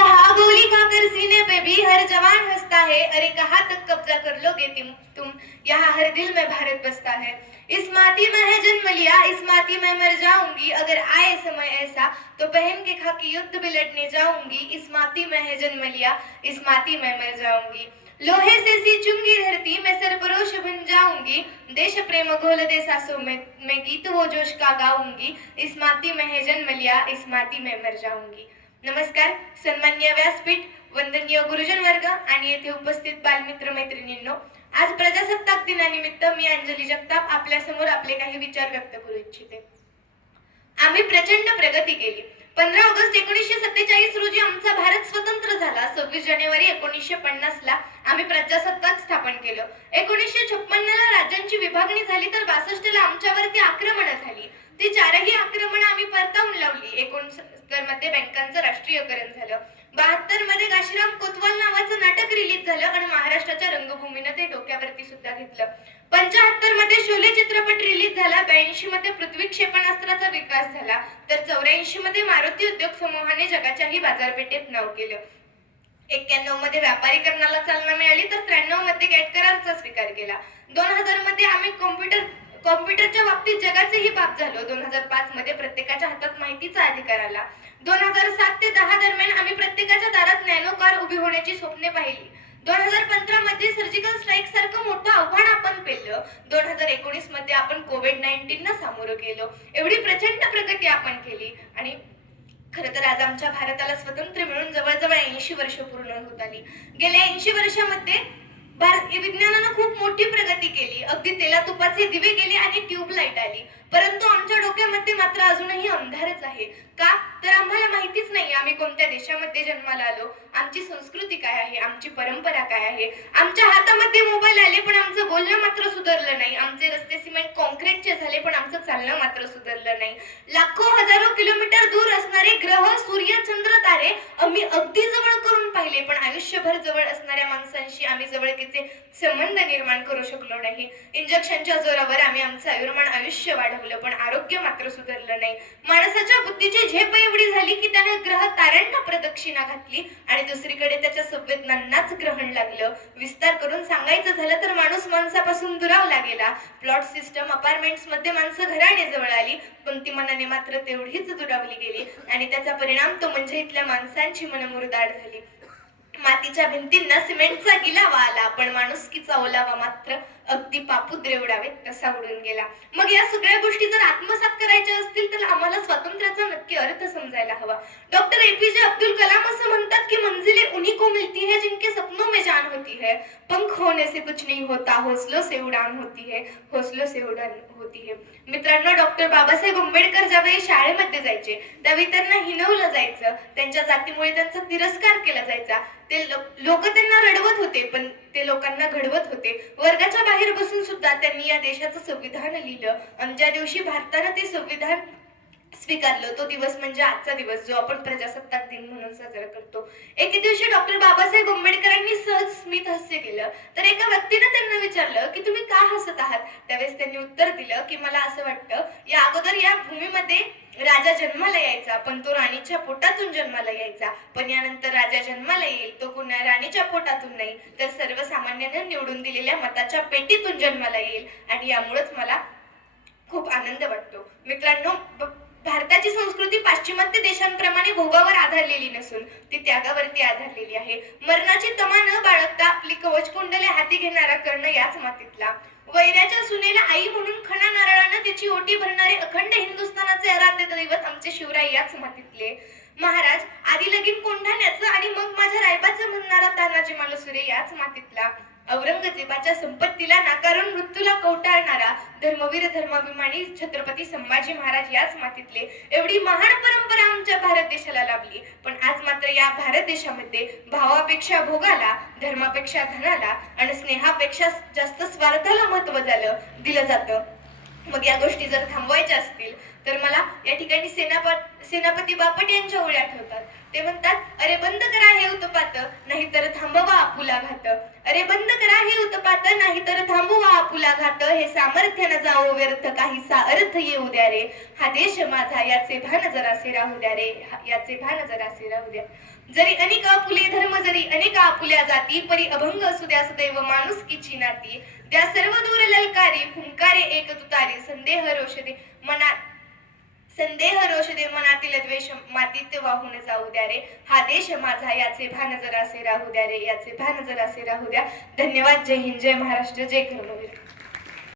जहाँ गोली खाकर सीने पे भी हर जवान हंसता है, अरे कहाँ तक कब्जा कर लोगे तुम, यहाँ हर दिल में भारत बसता है। इस माटी में है जन्म लिया, इस माटी में मर जाऊंगी, अगर आए समय ऐसा तो पहन के खाकी युद्ध भी लड़ने जाऊंगी। इस माटी में है जन्म लिया, इस माटी में मर जाऊंगी। लोहे से सींचूंगी धरती, मैं सरपरोश बन जाऊंगी। देश प्रेम घोल दे सांसों में, मैं गीत वो जोश का गाऊंगी। इस माटी में है जन्म लिया, इस माटी में मर जाऊंगी। नमस्कार, सन्माननीय व्यासपीठ, वंदनीय गुरुजन वर्ग आणि येथे उपस्थित बालमित्र मैत्रिणींनो, आज प्रजासत्ताक दिनानिमित्त मी अंजली जगताप आपल्या समोर आपले काही विचार व्यक्त करू इच्छिते। आम्ही प्रचंड प्रगती केली। 15 ऑगस्ट 1947 रोजी आमचा भारत स्वतंत्र झाला। 26 जानेवारी 1950 ला आम्ही प्रजासत्ताक स्थापन केलं। 1956 ला राज्यांची विभागणी झाली, तर 62 ला आमच्यावरती आक्रमण झाली। ती चारही आक्रमण आम्ही परतावून लावली। 69 मध्ये बँकांचं राष्ट्रीयकरण झालं। 72 मध्ये काशीराम कोतवाल नावाचं नाटक रिलीज झालं आणि महाराष्ट्राच्या रंगभूमीने ते डोक्यावरती सुद्धा घेतलं। 75 मध्ये शोले चित्रपट रिलीज झाला। 82 मध्ये पृथ्वी क्षेपणास्त्राचा विकास झाला, तर 84 मध्ये मारुती उद्योग समूहाने जगाच्याही बाजारपेठेत नाव केलं। 91 मध्ये व्यापारीकरणाला चालना मिळाली, तर 93 मध्ये गॅट कराराचा स्वीकार केला। 2000 मध्ये आम्ही कॉम्प्युटरच्या बाबतीत जगाचेही बाप झालो। 2005 मध्ये प्रत्येकाच्या हातात माहितीचा अधिकार आला। 2007 ते 10 दरम्यान आम्ही प्रत्येकाच्या दारात नॅनो कार उभी होण्याची स्वप्ने पाहिली। 2015 मध्ये सर्जिकल स्ट्राईक सारखं मोठं आव्हान आपण पेललं। 2019 मध्ये आपण कोविड-19 ला सामोरं गेलो। एवढी प्रचंड प्रगती आपण केली आणि खरं तर आज आमच्या भारताला स्वातंत्र्य मिळून जवळजवळ 80 वर्ष पूर्ण होत आली। गेल्या 80 वर्षामध्ये विज्ञानानं खूप मोठी प्रगती केली। अगदी तेला तुपाचे दिवे गेले आणि ट्यूबलाईट आली, परंतु आमच्या डोक्यामध्ये मात्र अजूनही अंधारच आहे। का तर आम्हाला माहितीच नाही आम्ही कोणत्या देशामध्ये जन्माला आलो, आमची संस्कृती काय आहे, आमची परंपरा काय आहे। आमच्या हातामध्ये मोबाईल आले, पण आमचं बोलणं मात्र सुधारलं नाही। आमचे रस्ते सिमेंट कॉन्क्रीटचे झाले, पण आमचं चालणं मात्र सुधारलं नाही। लाखो हजारो किलोमीटर दूर असणारे ग्रह, सूर्य, चंद्र, तारे आम्ही अगदी जवळ करून पाहिले, पण आयुष्यभर जवळ असणाऱ्या माणसांशी आम्ही जवळकीचे संबंध निर्माण करू शकलो नाही। इंजेक्शनच्या जोरावर आम्ही आमचं आयुष्य वाढवलं, पण आरोग्य मात्र सुधारलं नाही। माणसाच्या बुद्धीची झेप एवढी झाली की त्याने ग्रह ताऱ्यांना प्रदक्षिणा घातली आणि दुसरीकडे त्याच्या संवेदनांनाच ग्रहण लागलं। विस्तार करून सांगायचं झालं तर माणूस माणसापासून दुरावला गेला। प्लॉट सिस्टम, अपार्टमेंट्स मध्ये माणसं घराने जवळ आली, पण ती मनाने मात्र तेवढीच दुरावली गेली आणि त्याचा परिणाम तो म्हणजे इथल्या माणसांची मन मुरदाड झाली। मातीच्या भिंतींना सिमेंटचा गिलावा आला, पण माणुसकीचा ओलावा मात्र अगदी पापुद्रे उडावेत तसा उडून गेला। मग या सगळ्या गोष्टी जर आत्मसात करायच्या असतील तर आम्हाला स्वातंत्र्याचा नक्की अर्थ समजायला हवा। डॉक्टर एपीजे अब्दुल कलाम असं म्हणतात की मंजिलें उन्हीं को मिलती है जिनके सपनों में जान होती है, पंख होने से कुछ नहीं होता, हौसलों से उड़ान होती है, हौसलों से उड़ान होती है। मित्रांनो, डॉक्टर बाबासाहेब आंबेडकर ज्यावेळी शाळेमध्ये जायचे त्यावेळी त्यांना हिणवलं जायचं, त्यांच्या जातीमुळे त्यांचा तिरस्कार केला जायचा। ते लोक त्यांना रडवत होते, पण ते लोकांना घडवत होते। वर्गाच्या बाहेर बसून सुद्धा त्यांनी या देशाचं संविधान लिहिलं आणि ज्या दिवशी भारतानं ते संविधान स्वीकारलं तो दिवस म्हणजे आजचा दिवस, जो आपण प्रजासत्ताक दिन म्हणून साजरा करतो। एके दिवशी डॉक्टर बाबासाहेब आंबेडकरांनी सहज स्मित हास्य केलं, तर एका व्यक्तीने त्यांना विचारलं की तुम्ही का हसत आहात। त्यावेळेस त्यांनी उत्तर दिलं की मला असं वाटतं, या अगोदर या भूमीमध्ये राजा जन्माला यायचा, पण तो राणीच्या पोटातून जन्माला यायचा, पण यानंतर राजा जन्माला येईल तो कुणा राणीच्या पोटातून नाही, तर सर्वसामान्यांना निवडून दिलेल्या मताच्या पेटीतून जन्माला येईल आणि यामुळेच मला खूप आनंद वाटतो। मित्रांनो, भारताची संस्कृती पाश्चिमात्य देशांप्रमाणे भोगावर आधारलेली नसून ती त्यागावरती आधारलेली आहे। मरणाची तमा न बाळगता आपली कवचकुंडले हाती घेणारा कर्ण याच मातीतला। वैऱ्याच्या सुनेला आई म्हणून खणा नारळानं तिची ओटी भरणारे अखंड हिंदुस्थानाचे आराध्य दैवत आमचे शिवराय याच मातीतले। महाराज आधी लगीन कोंढाण्याचं आणि मग माझ्या रायबाचं म्हणणारा तानाजी मालुसरे याच मातीतला। औरंगजेबाच्या संपत्तीला नाकारून मृत्यूला कवटाळणारा धर्मवीर धर्माभिमानी छत्रपती संभाजी महाराज याच मातीतले। एवढी महान परंपरा आमच्या भारत देशाला लाभली, पण आज मात्र या भारत देशामध्ये भावापेक्षा भोगाला, धर्मापेक्षा धनाला आणि स्नेहापेक्षा जास्त स्वार्थाला महत्त्व दिलं जातं। मग या गोष्टी जर थांबवायच्या असतील तर मला या ठिकाणी सेनापती बापट यांच्या ओळी आठवतात। ते म्हणतात, अरे बंद करा हे उत्पात, नाहीतर थांबवा आपुला घात। अरे बंद करा हे उत्पात, नाहीतर थांबवा आपुला घात। हे सामर्थ्य न जाओ व्यर्थ, काहीसा अर्थ येऊ द्या रे। हा देश माझा याचे भान जरासे राहू द्या रे, याचे भान जरासे राहू द्या। जरी अनेक आपुले धर्म जरी अनेक आपुल्या जाती परी अभंग असू द्या सदैव माणुसकीची नाती त्या सर्व दूर ललकारी हुंकारे एक तुतारी संदेह रोषदे मनातील द्वेष मातीत वाहून जाऊ द्या रे हा देश माझा याचे भान जरासे राहू द्या रे याचे भान जरासे राहू द्या. धन्यवाद. जय हिंद. जय महाराष्ट्र. जय कर्मवीर.